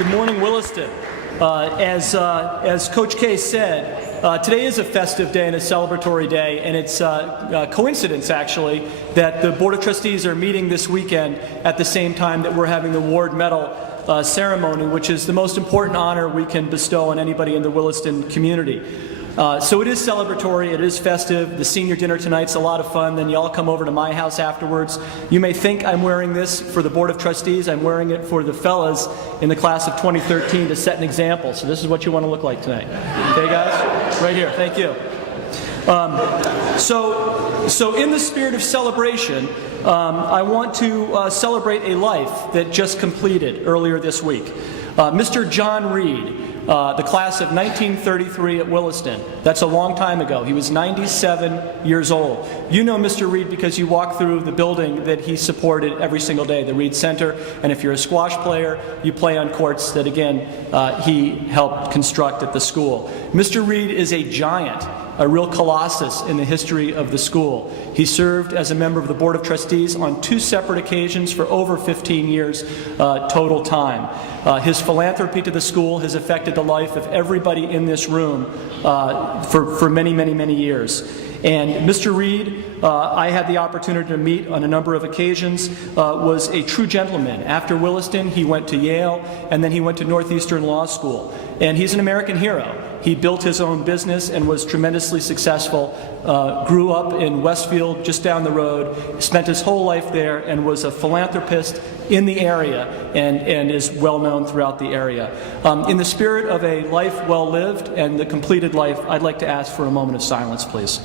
Good morning, Williston. As Coach K said, today is a festive day and a celebratory day, and it's a coincidence, actually, that the Board of Trustees are meeting this weekend at the same time that we're having the Ward Medal ceremony, which is the most important honor we can bestow on anybody in the Williston community. So it is celebratory, it is festive. The senior dinner tonight's a lot of fun. Then you all come over to my house afterwards. You may think I'm wearing this for the Board of Trustees. I'm wearing it for the fellas in the class of 2013 to set an example. So this is what you want to look like tonight. Okay, guys? Right here. Thank you. So in the spirit of celebration, I want to celebrate a life that just completed earlier this week. Mr. John Reed, the class of 1933 at Williston. That's a long time ago. He was 97 years old. You know Mr. Reed because you walk through the building that he supported every single day, the Reed Center. And if you're a squash player, you play on courts that, again, he helped construct at the school. Mr. Reed is a giant, a real colossus in the history of the school. He served as a member of the Board of Trustees on 2 separate occasions for over 15 years total time. His philanthropy to the school has affected the life of everybody in this room for many, many, many years. And Mr. Reed, I had the opportunity to meet on a number of occasions, was a true gentleman. After Williston, he went to Yale, and then he went to Northeastern Law School. And he's an American hero. He built his own business and was tremendously successful, grew up in Westfield, just down the road, spent his whole life there, and was a philanthropist in the area and is well known throughout the area. In the spirit of a life well lived and the completed life, I'd like to ask for a moment of silence, please.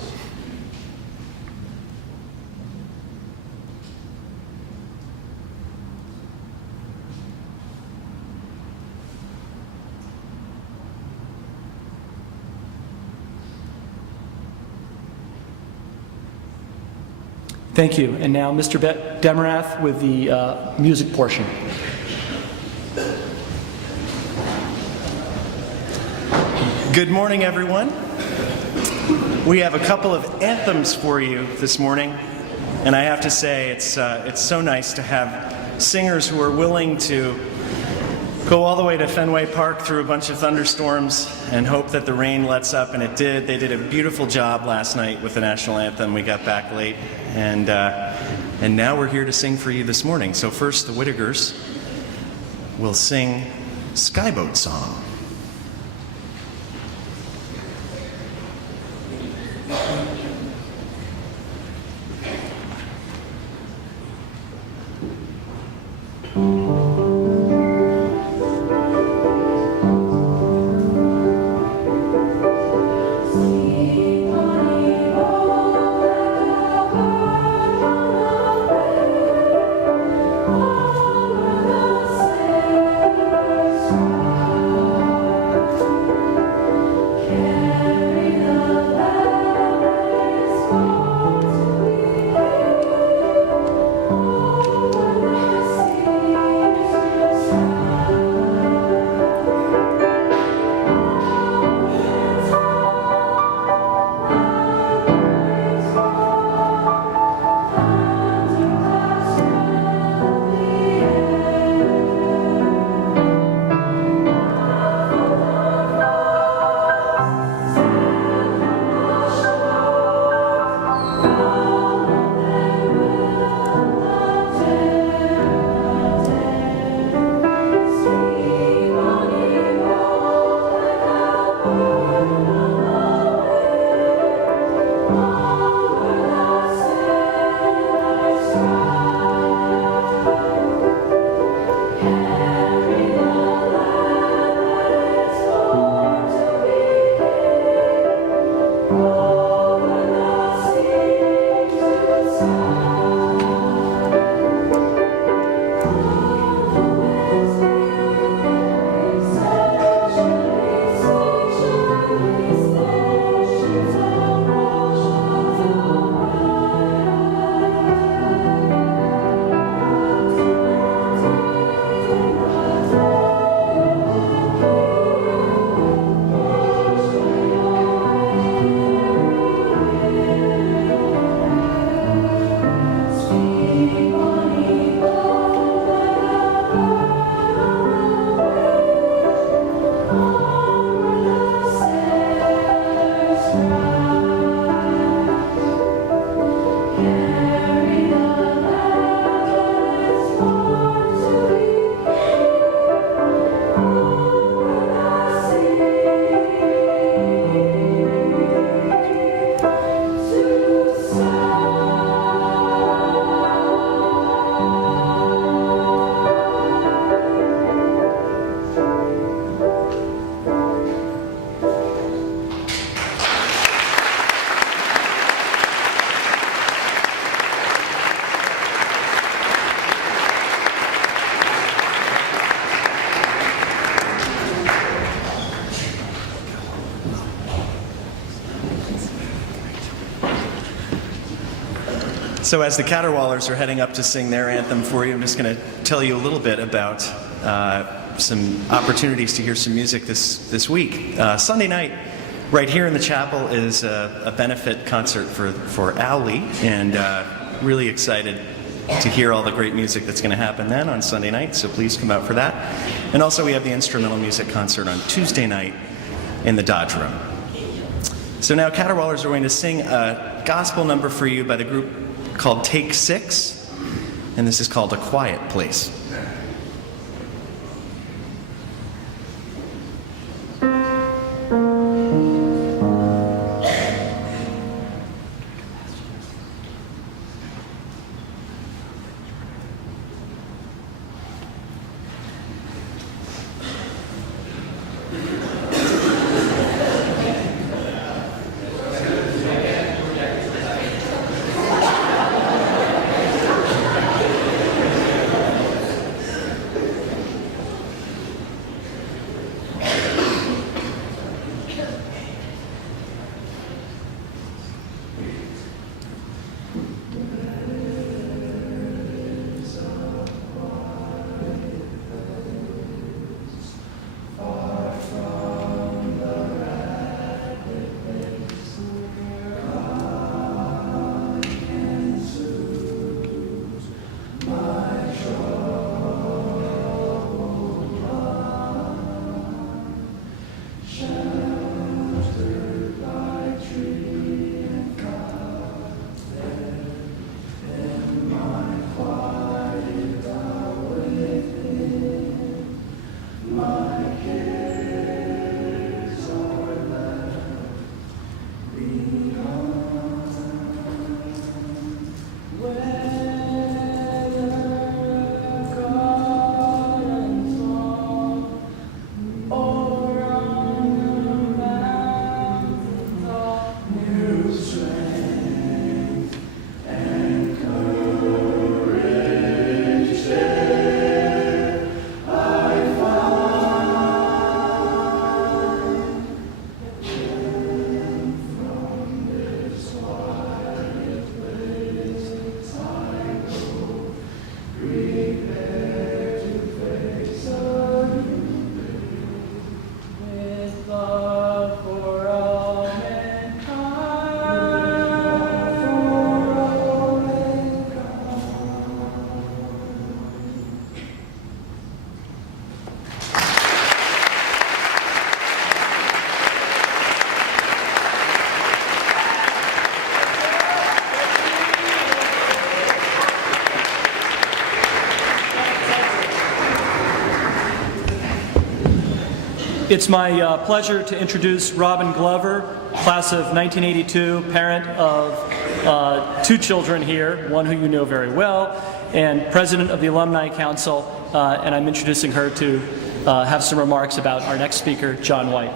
Thank you. And now Mr. Demerath with the music portion. Good morning, everyone. We have a couple of anthems for you this morning, and I have to say it's so nice to have singers who are willing to go all the way to Fenway Park through a bunch of thunderstorms and hope that the rain lets up, and it did. They did a beautiful job last night with the national anthem. We got back late, and now we're here to sing for you this morning. So first, the Whittakers will sing Skyboat Song. So as the Caterwaulers are heading up to sing their anthem for you, I'm just going to tell you a little bit about some opportunities to hear some music this week. Sunday night, right here in the chapel, is a benefit concert for Owly, and really excited to hear all the great music that's going to happen then on Sunday night, so please come out for that. And also we have the instrumental music concert on Tuesday night in the Dodge Room. So now Caterwaulers are going to sing a gospel number for you by the group called Take 6, and this is called A Quiet Place. It's my pleasure to introduce Robin Glover, class of 1982, parent of 2 children here, one who you know very well, and president of the Alumni Council, and I'm introducing her to have some remarks about our next speaker, John White.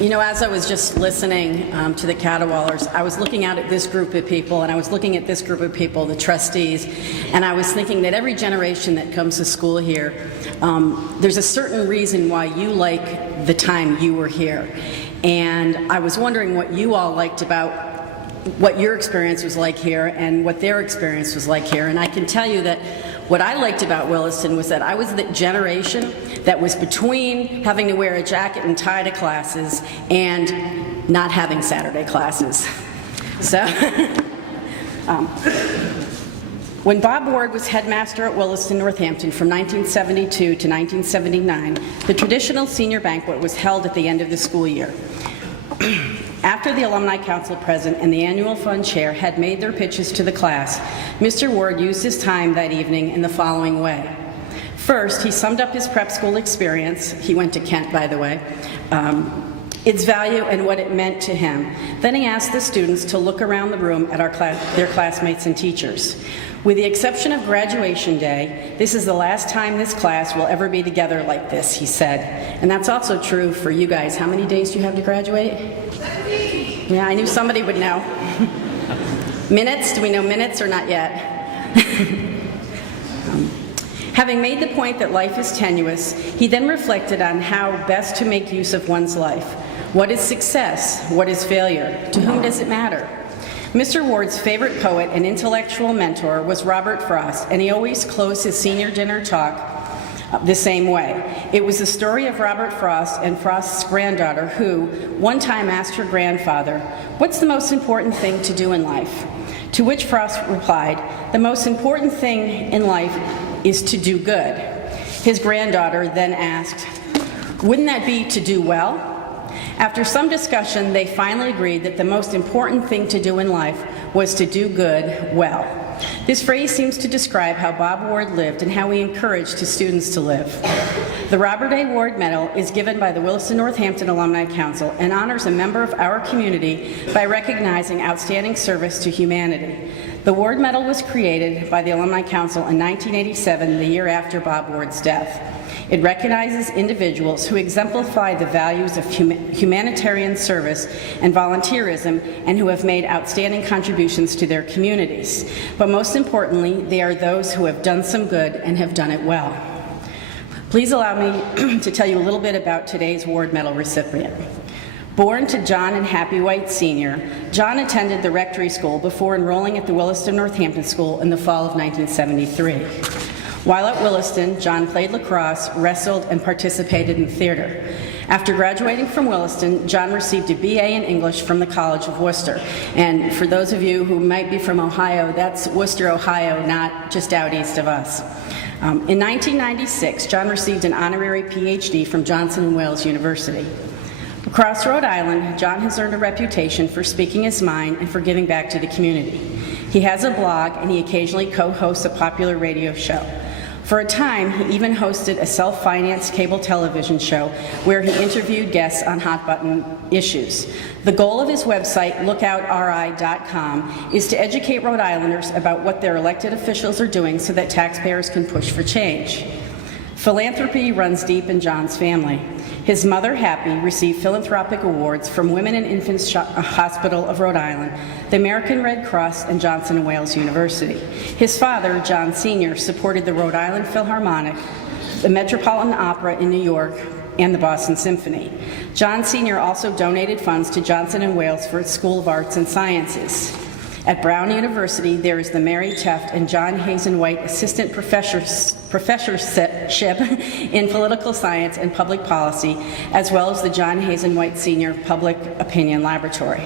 You know, as I was just listening to the Caterwaulers, I was looking out at this group of people, and I was looking at this group of people, the trustees, and I was thinking that every generation that comes to school here, there's a certain reason why you like the time you were here. And I was wondering what you all liked about what your experience was like here and what their experience was like here. And I can tell you that what I liked about Williston was that I was the generation that was between having to wear a jacket and tie to classes and not having Saturday classes. So, when Bob Ward was headmaster at Williston Northampton from 1972 to 1979, the traditional senior banquet was held at the end of the school year. After the Alumni Council president and the annual fund chair had made their pitches to the class, Mr. Ward used his time that evening in the following way. First, he summed up his prep school experience, he went to Kent, by the way, its value and what it meant to him. Then he asked the students to look around the room at their classmates and teachers. With the exception of graduation day, this is the last time this class will ever be together like this, he said. And that's also true for you guys. How many days do you have to graduate? 17. Yeah, I knew somebody would know. Minutes? Do we know minutes or not yet? Having made the point that life is tenuous, he then reflected on how best to make use of one's life. What is success? What is failure? To whom does it matter? Mr. Ward's favorite poet and intellectual mentor was Robert Frost, and he always closed his senior dinner talk the same way. It was the story of Robert Frost and Frost's granddaughter who, one time asked her grandfather, "What's the most important thing to do in life?" To which Frost replied, "The most important thing in life is to do good." His granddaughter then asked, "Wouldn't that be to do well?" After some discussion, they finally agreed that the most important thing to do in life was to do good well. This phrase seems to describe how Bob Ward lived and how he encouraged his students to live. The Robert A. Ward Medal is given by the Williston Northampton Alumni Council and honors a member of our community by recognizing outstanding service to humanity. The Ward Medal was created by the Alumni Council in 1987, the year after Bob Ward's death. It recognizes individuals who exemplify the values of humanitarian service and volunteerism and who have made outstanding contributions to their communities. But most importantly, they are those who have done some good and have done it well. Please allow me to tell you a little bit about today's Ward Medal recipient. Born to John and Happy White Sr., John attended the Rectory School before enrolling at the Williston Northampton School in the fall of 1973. While at Williston, John played lacrosse, wrestled, and participated in theater. After graduating from Williston, John received a BA in English from the College of Worcester. And for those of you who might be from Ohio, that's Worcester, Ohio, not just out east of us. In 1996, John received an honorary PhD from Johnson & Wales University. Across Rhode Island, John has earned a reputation for speaking his mind and for giving back to the community. He has a blog, and he occasionally co-hosts a popular radio show. For a time, he even hosted a self-financed cable television show where he interviewed guests on hot-button issues. The goal of his website, lookoutri.com, is to educate Rhode Islanders about what their elected officials are doing so that taxpayers can push for change. Philanthropy runs deep in John's family. His mother, Happy, received philanthropic awards from Women and Infants Hospital of Rhoode Island, the American Red Cross, and Johnson & Wales University. His father, John Sr., supported the Rhode Island Philharmonic, the Metropolitan Opera in New York, and the Boston Symphony. John Sr. also donated funds to Johnson & Wales for its School of Arts and Sciences. At Brown University, there is the Mary Teft and John Hazen White Assistant Professorship in Political Science and Public Policy, as well as the John Hazen White Senior Public Opinion Laboratory.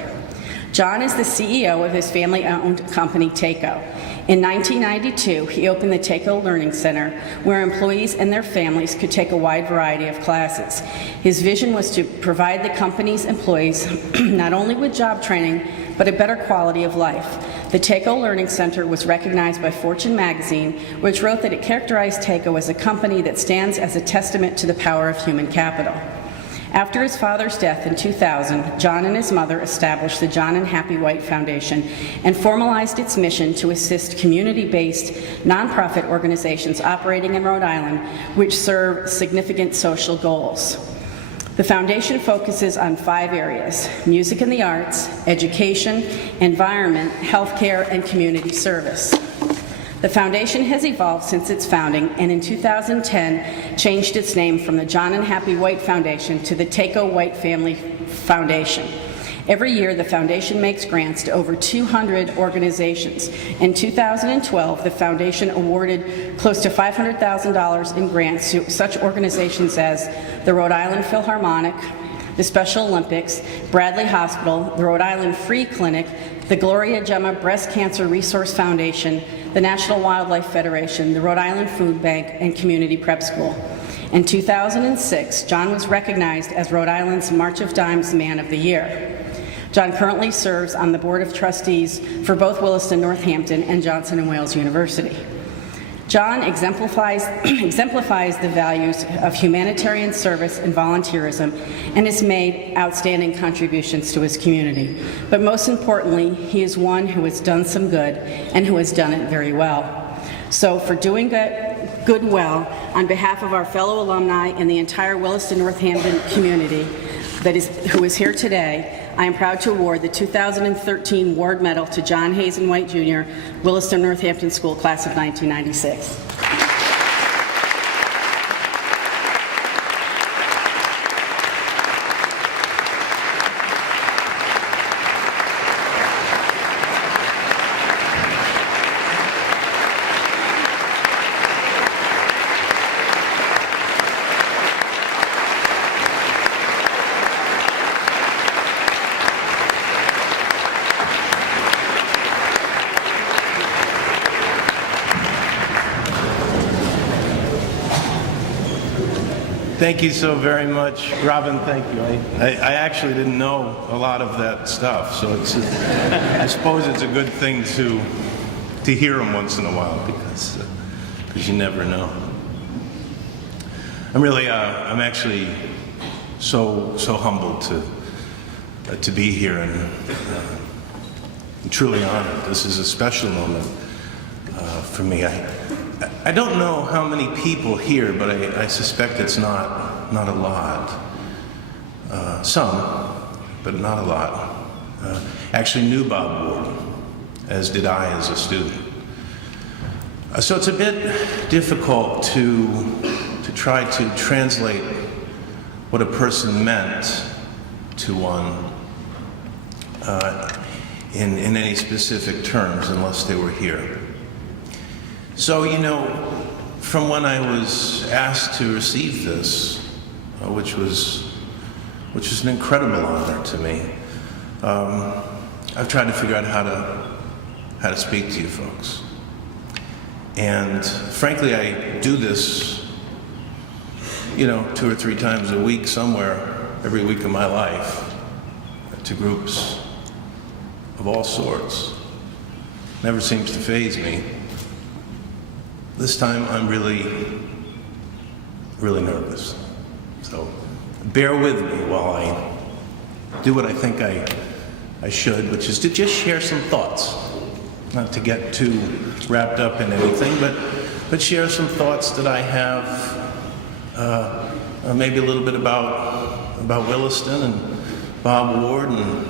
John is the CEO of his family-owned company, TACO. In 1992, he opened the TACO Learning Center, where employees and their families could take a wide variety of classes. His vision was to provide the company's employees not only with job training, but a better quality of life. The TACO Learning Center was recognized by Fortune magazine, which wrote that it characterized TACO as a company that stands as a testament to the power of human capital. After his father's death in 2000, John and his mother established the John and Happy White Foundation and formalized its mission to assist community-based nonprofit organizations operating in Rhode Island, which serve significant social goals. The foundation focuses on 5 areas: music and the arts, education, environment, healthcare, and community service. The foundation has evolved since its founding, and in 2010 changed its name from the John and Happy White Foundation to the TACO White Family Foundation. Every year, the foundation makes grants to over 200 organizations. In 2012, the foundation awarded close to $500,000 in grants to such organizations as the Rhode Island Philharmonic, the Special Olympics, Bradley Hospital, the Rhode Island Free Clinic, the Gloria Gemma Breast Cancer Resource Foundation, the National Wildlife Federation, the Rhode Island Food Bank, and Community Prep School. In 2006, John was recognized as Rhode Island's March of Dimes Man of the Year. John currently serves on the Board of Trustees for both Williston Northampton and Johnson & Wales University. John exemplifies the values of humanitarian service and volunteerism and has made outstanding contributions to his community. But most importantly, he is one who has done some good and who has done it very well. So for doing good well, on behalf of our fellow alumni and the entire Williston Northampton community who is here today, I am proud to award the 2013 Ward Medal to John Hazen White Jr., Williston Northampton School, Class of 1996. Thank you so very much, Robin. Thank you. I actually didn't know a lot of that stuff, so I suppose it's a good thing to hear them once in a while because you never know. I'm actually so humbled to be here and truly honored. This is a special moment for me. I don't know how many people here, but I suspect it's not a lot. Some, but not a lot. Actually knew Bob Ward, as did I as a student. So it's a bit difficult to try to translate what a person meant to one in any specific terms unless they were here. So, from when I was asked to receive this, which was an incredible honor to me, I've tried to figure out how to speak to you folks. And frankly, I do this, 2 or 3 times a week somewhere, every week of my life, to groups of all sorts. Never seems to faze me. This time I'm really nervous. So bear with me while I do what I think I should, which is to just share some thoughts. Not to get too wrapped up in anything, but share some thoughts that I have, maybe a little bit about Williston and Bob Ward, and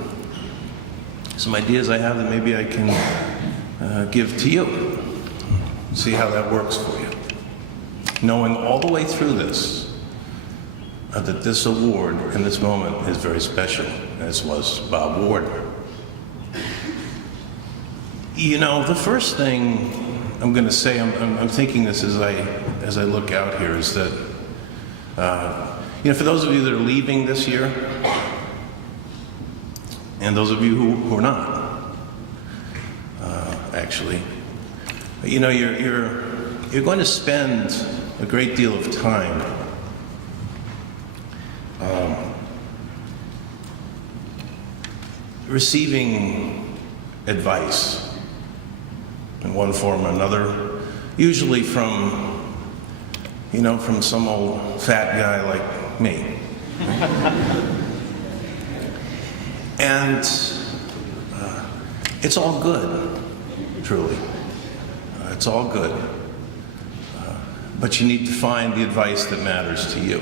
some ideas I have that maybe I can give to you. See how that works for you. Knowing all the way through this, that this award and this moment is very special, as was Bob Ward. The first thing I'm going to say, I'm thinking this as I look out here, is that, for those of you that are leaving this year, and those of you who are not, actually, you're going to spend a great deal of time receiving advice in one form or another, usually from some old fat guy like me. And it's all good, truly. It's all good. But you need to find the advice that matters to you.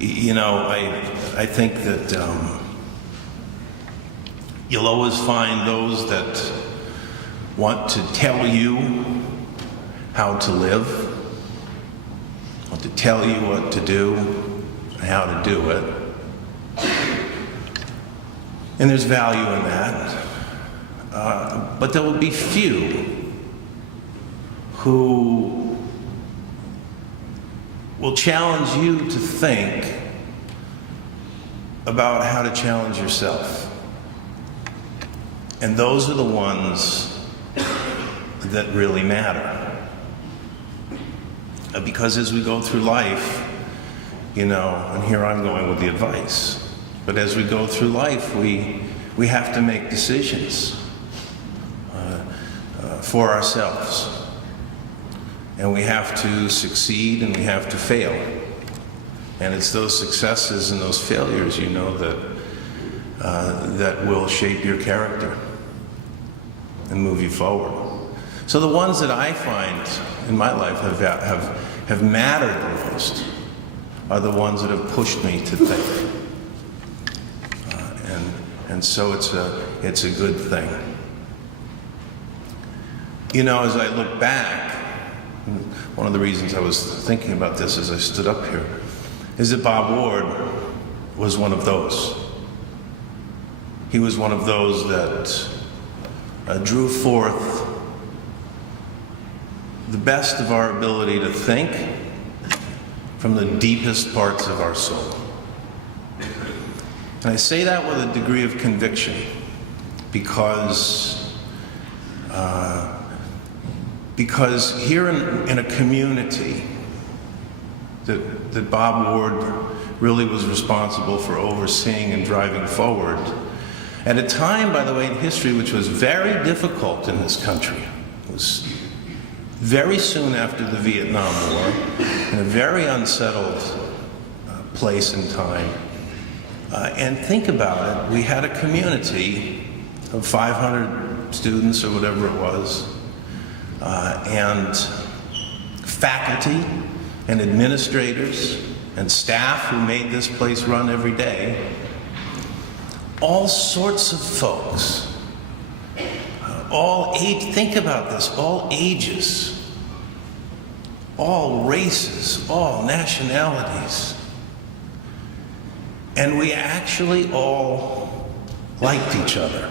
I think that you'll always find those that want to tell you how to live, want to tell you what to do and how to do it. And there's value in that. But there will be few who will challenge you to think about how to challenge yourself. And those are the ones that really matter. Because as we go through life, and here I'm going with the advice, but as we go through life, we have to make decisions for ourselves. And we have to succeed and we have to fail. And it's those successes and those failures, that will shape your character and move you forward. So the ones that I find in my life have mattered the most are the ones that have pushed me to think. And so it's a good thing. As I look back, one of the reasons I was thinking about this as I stood up here is that Bob Ward was one of those. He was one of those that drew forth the best of our ability to think from the deepest parts of our soul. And I say that with a degree of conviction because here in a community that Bob Ward really was responsible for overseeing and driving forward at a time, by the way, in history which was very difficult in this country. It was very soon after the Vietnam War, in a very unsettled place and time. And think about it, we had a community of 500 students or whatever it was, and faculty and administrators and staff who made this place run every day. All sorts of folks, think about this, all ages, all races, all nationalities. And we actually all liked each other.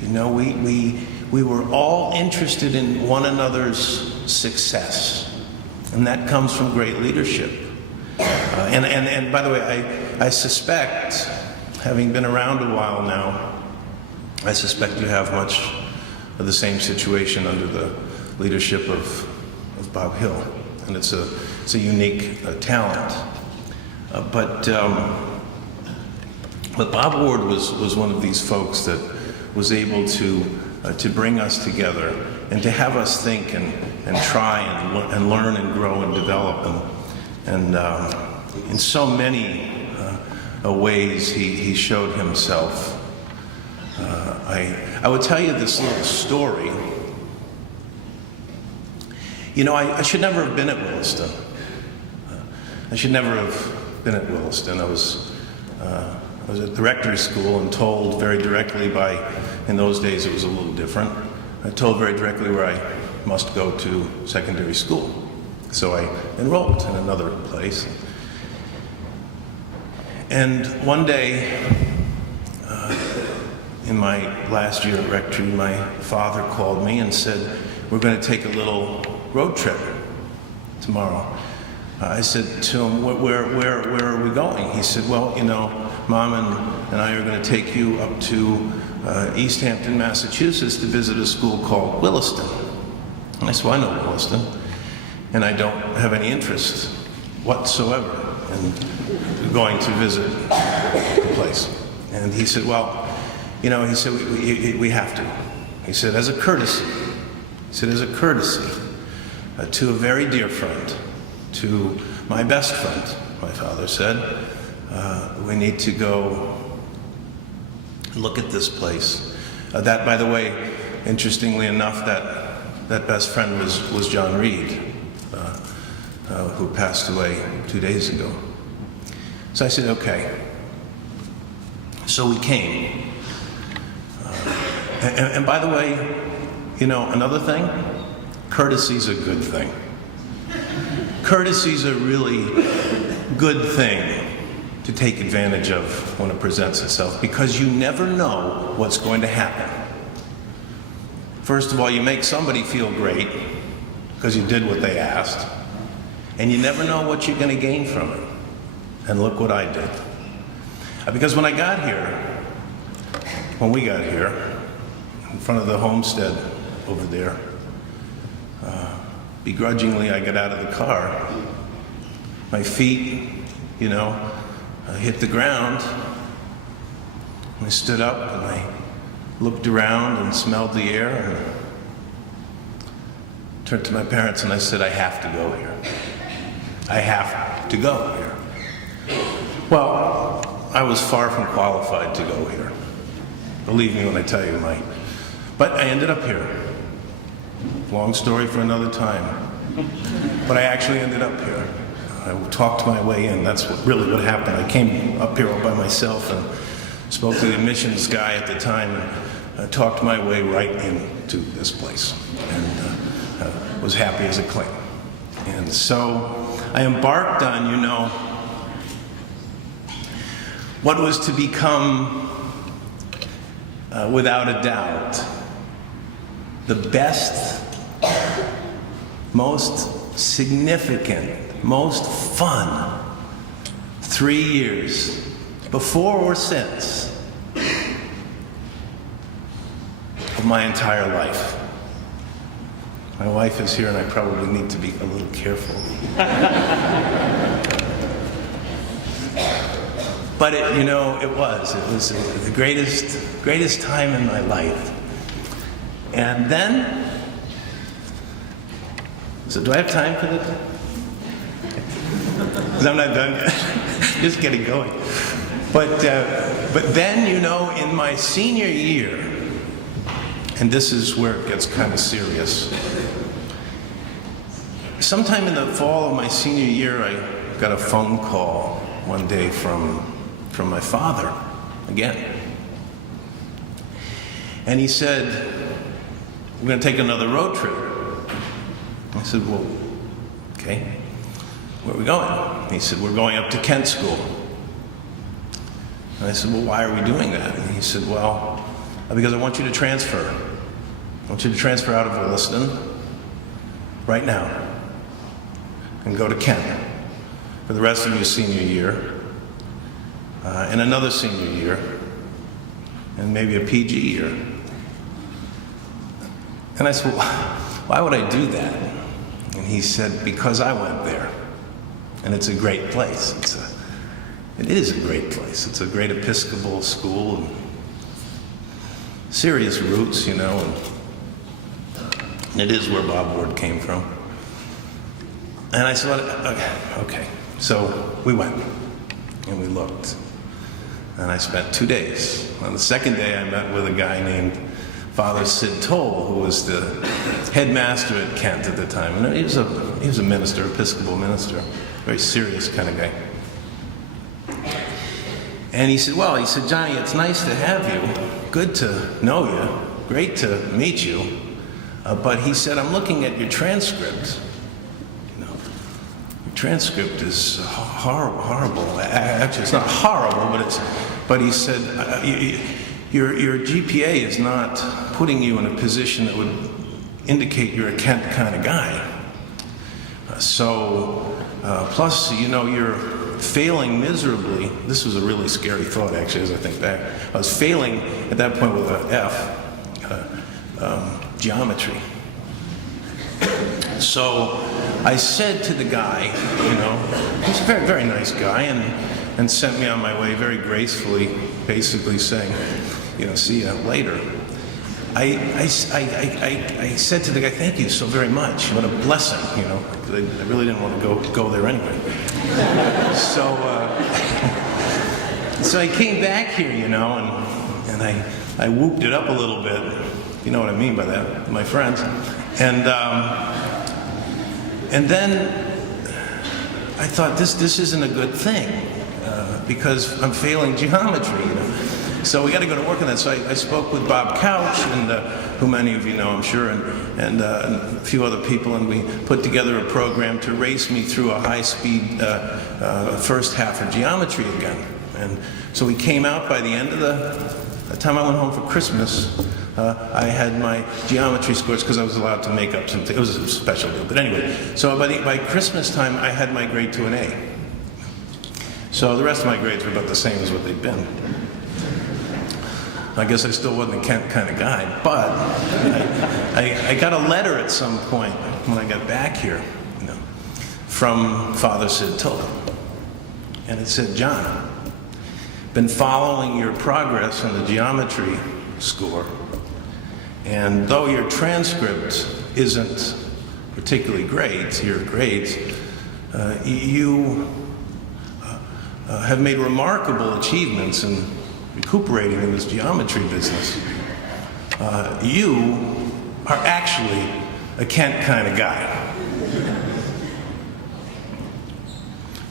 You know, we were all interested in one another's success. And that comes from great leadership. And by the way, I suspect, having been around a while now, I suspect you have much of the same situation under the leadership of Bob Hill. And it's a unique talent. But Bob Ward was one of these folks that was able to bring us together and to have us think and try and learn and grow and develop. And in so many ways, he showed himself. I would tell you this little story. You know, I should never have been at Williston. I should never have been at Williston. I was at the rectory school and told very directly in those days it was a little different, I told very directly where I must go to secondary school. So I enrolled in another place. And one day, in my last year at rectory, my father called me and said, "We're going to take a little road trip tomorrow." I said to him, where are we going? He said, "Well, you know, Mom and I are going to take you up to East Hampton, Massachusetts to visit a school called Williston." And I said, "Well, I know Williston, and I don't have any interest whatsoever in going to visit the place." And he said, "Well, you know," he said, we have to. He said, as a courtesy, to a very dear friend, to my best friend," my father said, "we need to go look at this place." That, by the way, interestingly enough, that best friend was John Reed, who passed away 2 days ago. So I said, okay. So we came. And by the way, you know, another thing, courtesy's a good thing. Courtesy's a really good thing to take advantage of when it presents itself, because you never know what's going to happen. First of all, you make somebody feel great because you did what they asked, and you never know what you're going to gain from it. And look what I did. Because when we got here, in front of the homestead over there, begrudgingly I got out of the car. My feet, you know, hit the ground. And I stood up and I looked around and smelled the air and turned to my parents and I said, "I have to go here. I have to go here." Well, I was far from qualified to go here. Believe me when I tell you, but I ended up here. Long story for another time. But I actually ended up here. I talked my way in. That's really what happened. I came up here all by myself and spoke to the admissions guy at the time and talked my way right into this place. And was happy as a clam. And so I embarked on, you know, what was to become, without a doubt, the best, most significant, most fun 3 years, before or since, of my entire life. My wife is here, and I probably need to be a little careful. But it was the greatest time in my life. And then, so do I have time for this? Because I'm not done yet. Just getting going. But then, in my senior year, and this is where it gets kind of serious. Sometime in the fall of my senior year, I got a phone call one day from my father, again. And he said, "We're going to take another road trip." I said, "Well, okay. Where are we going?" He said, "We're going up to Kent School." And I said, "Well, why are we doing that?" And he said, "Well, because I want you to transfer. I want you to transfer out of Williston right now and go to Kent for the rest of your senior year, and another senior year, and maybe a PG year." And I said, "Well, why would I do that?" And he said, "Because I went there, and it's a great place. It is a great place. It's a great Episcopal school, and serious roots, and it is where Bob Ward came from." And I said, "Well, okay." So we went, and we looked. And I spent 2 days. On the second day, I met with a guy named Father Sid Toll, who was the headmaster at Kent at the time. And he was a minister, Episcopal minister, very serious kind of guy. And he said, "Johnny, it's nice to have you. Good to know you. Great to meet you. But," he said, "I'm looking at your transcript. Your transcript is horrible. Actually, it's not horrible, but he said, your GPA is not putting you in a position that would indicate you're a Kent kind of guy. Plus, you're failing miserably." This was a really scary thought, actually, as I think back. I was failing at that point with an F, geometry. So I said to the guy, he's a very, very nice guy, and sent me on my way very gracefully, basically saying, "See you later." I said to the guy, "Thank you so very much. What a blessing," because I really didn't want to go there anyway. So I came back here, and I whooped it up a little bit. You know what I mean by that, my friends. And then I thought, this isn't a good thing, because I'm failing geometry. So we got to go to work on that. So I spoke with Bob Couch, and who many of you know, I'm sure, and a few other people, and we put together a program to race me through a high-speed first half of geometry again. And so we came out by the end of the time I went home for Christmas. I had my geometry scores because I was allowed to make up something. It was a special deal. But anyway, so by Christmas time, I had my grade to an A. So the rest of my grades were about the same as what they'd been. I guess I still wasn't a Kent kind of guy, but I got a letter at some point when I got back here, from Father Sid Toll. And it said, "John, been following your progress on the geometry score, and though your transcript isn't particularly great, your grades, you have made remarkable achievements in recuperating in this geometry business. You are actually a Kent kind of guy."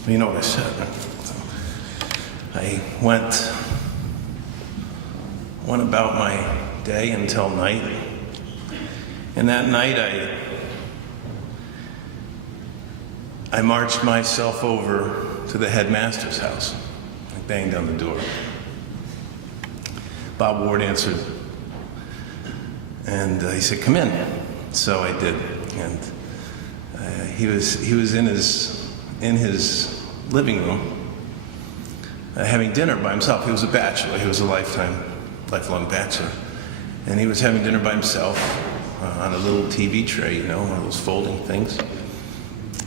You know what I said, right? So I went about my day until night. And that night I marched myself over to the headmaster's house. I banged on the door. Bob Ward answered, and he said, "Come in." So I did, and he was in his living room having dinner by himself. He was a bachelor. He was a lifelong bachelor, and he was having dinner by himself. on a little TV tray, you know, one of those folding things.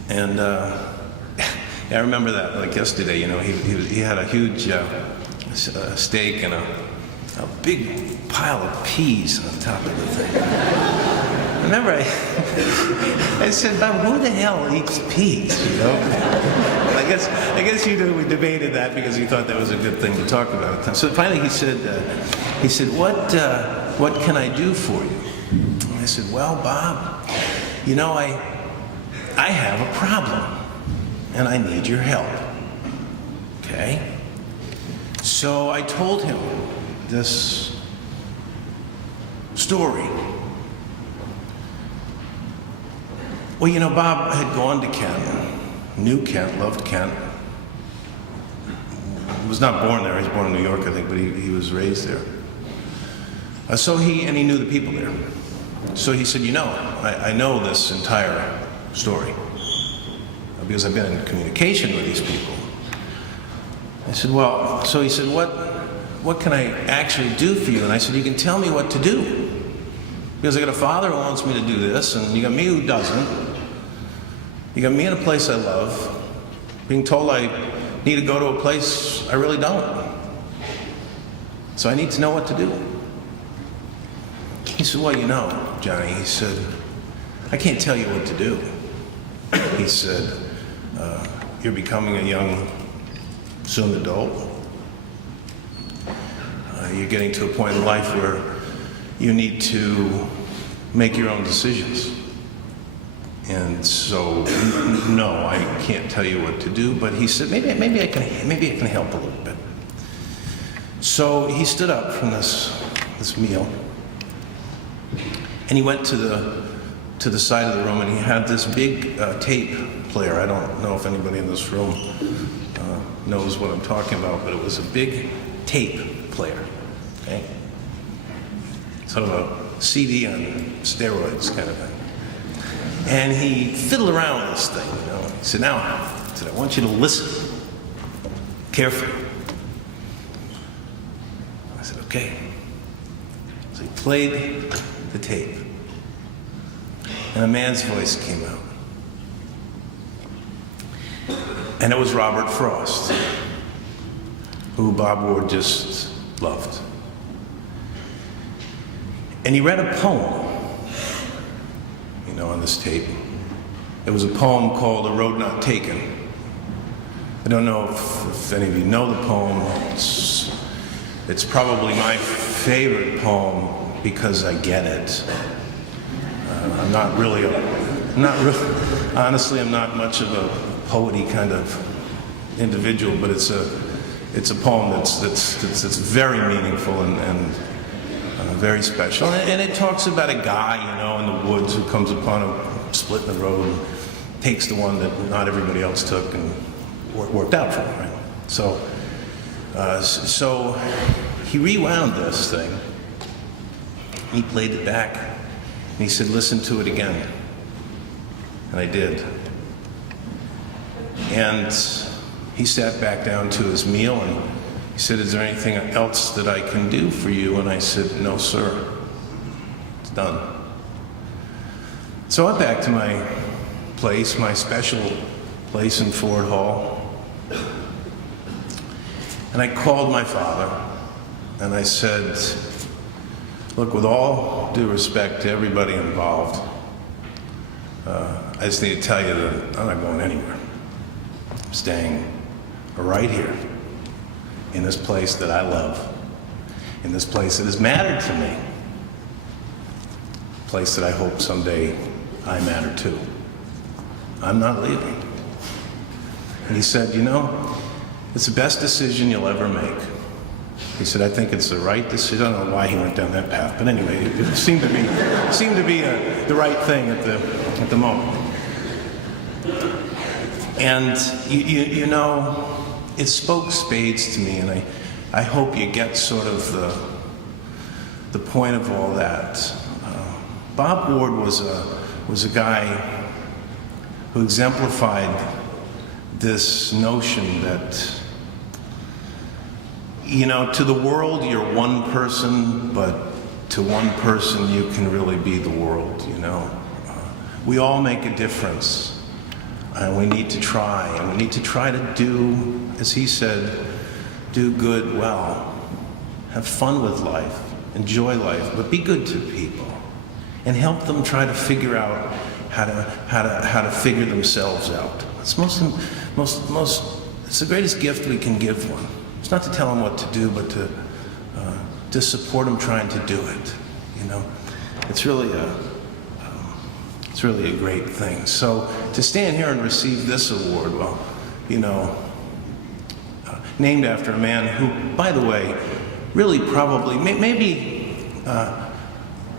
And I remember that like yesterday, you know, he had a huge steak and a big pile of peas on top of the thing. Remember, I said, Bob, who the hell eats peas, you know? I guess you know, we debated that because he thought that was a good thing to talk about. So finally he said, what can I do for you? And I said, well, Bob, you know, I have a problem and I need your help. Okay? So I told him this story. Well, you know, Bob had gone to Kent, knew Kent, loved Kent. He was not born there. He was born in New York, I think, but he was raised there. And he knew the people there. So he said, you know, I know this entire story because I've been in communication with these people. I said, well, so he said, what can I actually do for you? And I said, you can tell me what to do. Because I got a father who wants me to do this, and you got me who doesn't. You got me in a place I love, being told I need to go to a place I really don't. So I need to know what to do. He said, well, you know, Johnny, he said, I can't tell you what to do. He said, you're becoming a young, soon adult. You're getting to a point in life where you need to make your own decisions. And so, no, I can't tell you what to do, but he said, maybe I can help a little bit. So he stood up from this meal, and he went to the side of the room, and he had this big tape player. I don't know if anybody in this room knows what I'm talking about, but it was a big tape player, okay? Sort of a CD on steroids kind of thing. And he fiddled around with this thing, you know. He said, I want you to listen carefully. I said, okay. So he played the tape. And a man's voice came out. And it was Robert Frost, who Bob Ward just loved. And he read a poem, you know, on this tape. It was a poem called A Road Not Taken. I don't know if any of you know the poem. It's probably my favorite poem because I get it. Honestly, I'm not much of a poety kind of individual, but it's a poem that's very meaningful and very special. And it talks about a guy, you know, in the woods who comes upon a split in the road and takes the one that not everybody else took and worked out for him, right? So he rewound this thing. He played it back, and he said, listen to it again. And I did. And he sat back down to his meal, and he said, is there anything else that I can do for you? And I said, no, sir. It's done. So I went back to my place, my special place in Ford Hall. And I called my father, and I said, look, with all due respect to everybody involved, I just need to tell you that I'm not going anywhere. I'm staying right here, in this place that I love, in this place that has mattered to me, a place that I hope someday I matter to. I'm not leaving. And he said, you know, it's the best decision you'll ever make. He said, I think it's the right decision. I don't know why he went down that path, but anyway, it seemed to be the right thing at the moment. And you know, it spoke spades to me, and I hope you get sort of the point of all that. Bob Ward was a guy who exemplified this notion that, you know, to the world you're one person, but to one person, you can really be the world, you know. We all make a difference, and we need to try, and we need to try to do, as he said, do good well, have fun with life, enjoy life, but be good to people, and help them try to figure out how to figure themselves out. It's it's the greatest gift we can give one. It's not to tell them what to do, but to support them trying to do it. You know, it's really a great thing. So to stand here and receive this award, well, you know, named after a man who, by the way, really probably maybe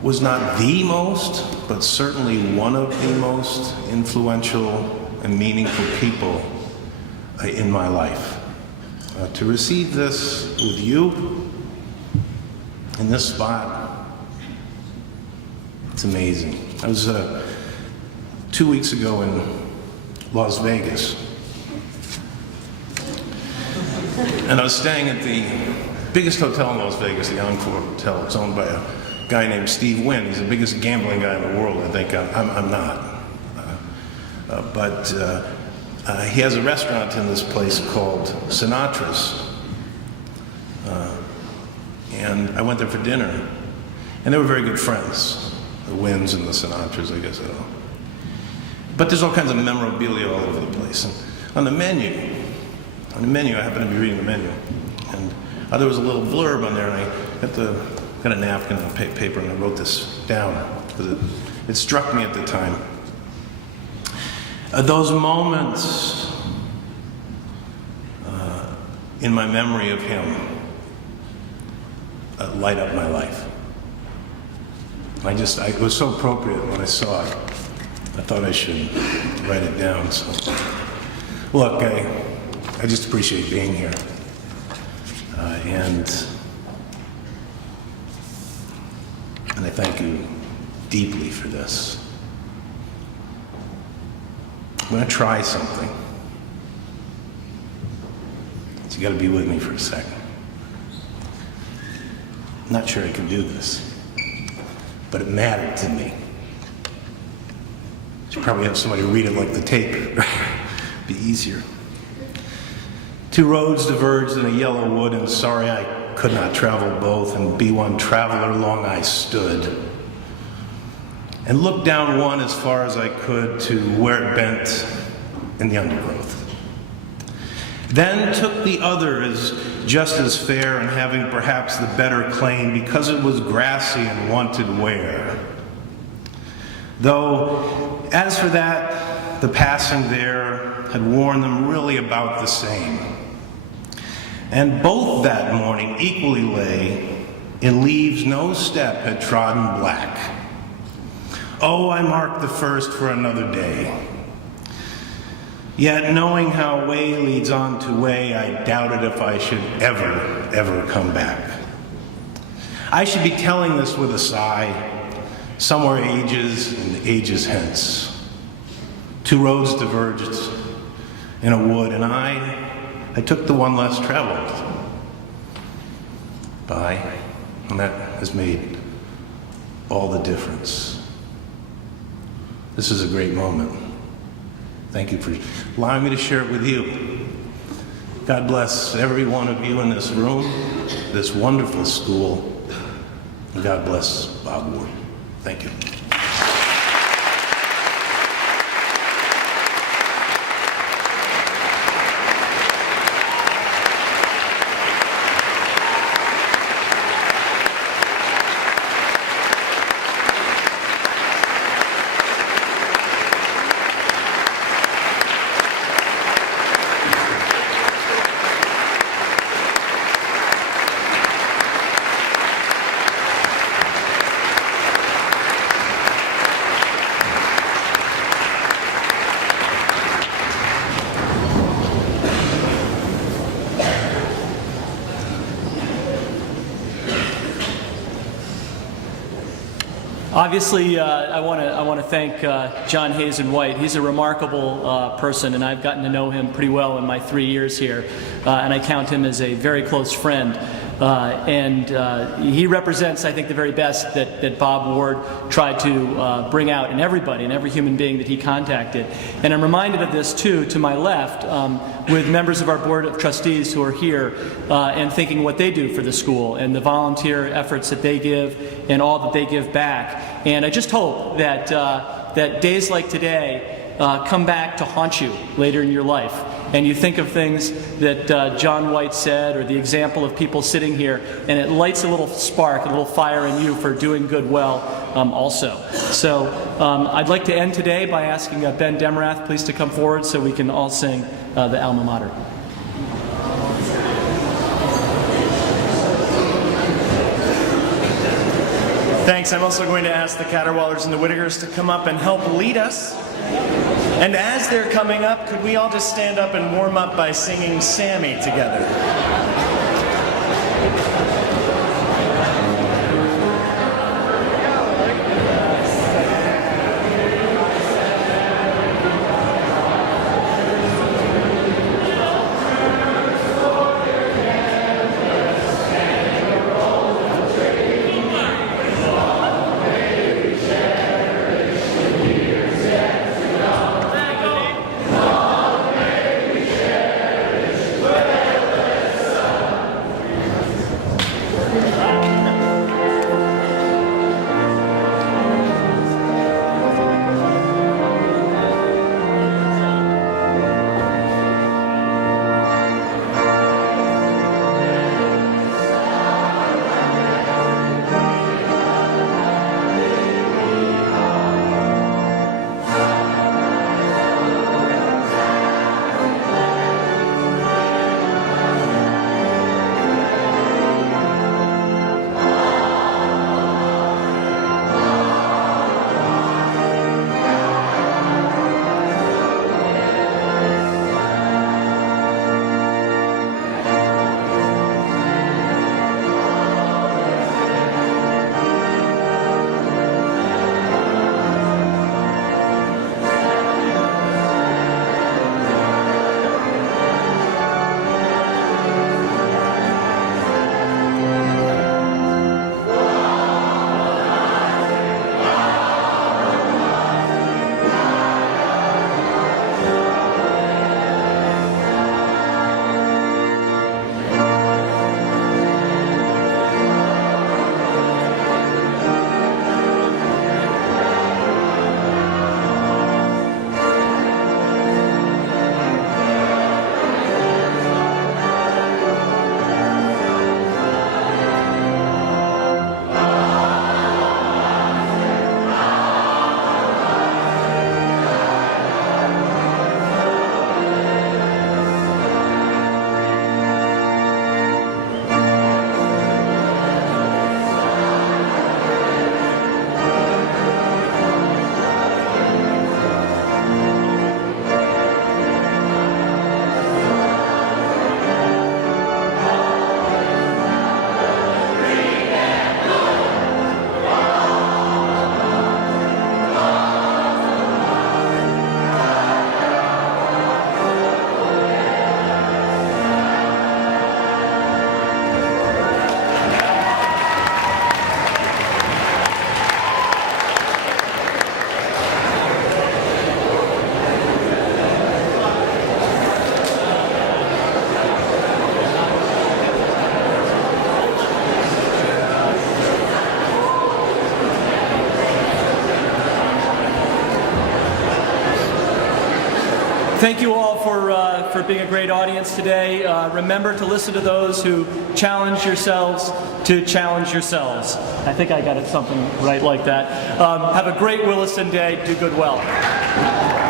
was not the most, but certainly one of the most influential and meaningful people in my life. To receive this with you in this spot, it's amazing. I was 2 weeks ago in Las Vegas, and I was staying at the biggest hotel in Las Vegas, the Encore Hotel. It's owned by a guy named Steve Wynn. He's the biggest gambling guy in the world. I think I'm not. But he has a restaurant in this place called Sinatra's. And I went there for dinner. And they were very good friends. The Wynns and the Sinatras, I guess. I don't know. But there's all kinds of memorabilia all over the place. And on the menu, I happened to be reading the menu. And there was a little blurb on there, and I got a napkin and a paper, and I wrote this down because it struck me at the time. Those moments in my memory of him light up my life. It was so appropriate when I saw it. I thought I should write it down. So, look, I just appreciate being here. And I thank you deeply for this. I'm going to try something. So you got to be with me for a second. I'm not sure I can do this, but it mattered to me. Should probably have somebody read it like the tape. Be easier. Two roads diverged in a yellow wood, and sorry I could not travel both, and be one traveler long I stood, and looked down one as far as I could to where it bent in the undergrowth. Then took the other as just as fair, and having perhaps the better claim, because it was grassy and wanted wear. Though, as for that, the passing there had worn them really about the same. And both that morning equally lay in leaves no step had trodden black. Oh, I marked the first for another day. Yet knowing how way leads on to way, I doubted if I should ever come back. I should be telling this with a sigh, somewhere ages and ages hence. Two roads diverged in a wood, and I took the one less traveled. And that has made all the difference. This is a great moment. Thank you for allowing me to share it with you. God bless every one of you in this room, this wonderful school, and God bless Bob Ward. Thank you. Obviously, I want to thank John Hazen White. He's a remarkable person, and I've gotten to know him pretty well in my 3 years here, and I count him as a very close friend. He represents, I think, the very best that Bob Ward tried to bring out in everybody, in every human being that he contacted. And I'm reminded of this, too, to my left, with members of our Board of Trustees who are here and thinking what they do for the school and the volunteer efforts that they give and all that they give back. And I just hope that, that days like today come back to haunt you later in your life. And you think of things that John White said, or the example of people sitting here, and it lights a little spark, a little fire in you for doing good well also. So I'd like to end today by asking Ben Demerath, please, to come forward so we can all sing the Alma Mater. Thanks. I'm also going to ask the Caterwallers and the Whittakers to come up and help lead us. And as they're coming up, could we all just stand up and warm up by singing Sammy together? Thank you all for being a great audience today. Remember to listen to those who challenge yourselves to challenge yourselves. I think I got it something right like that. Have a great Williston Day. Do good well.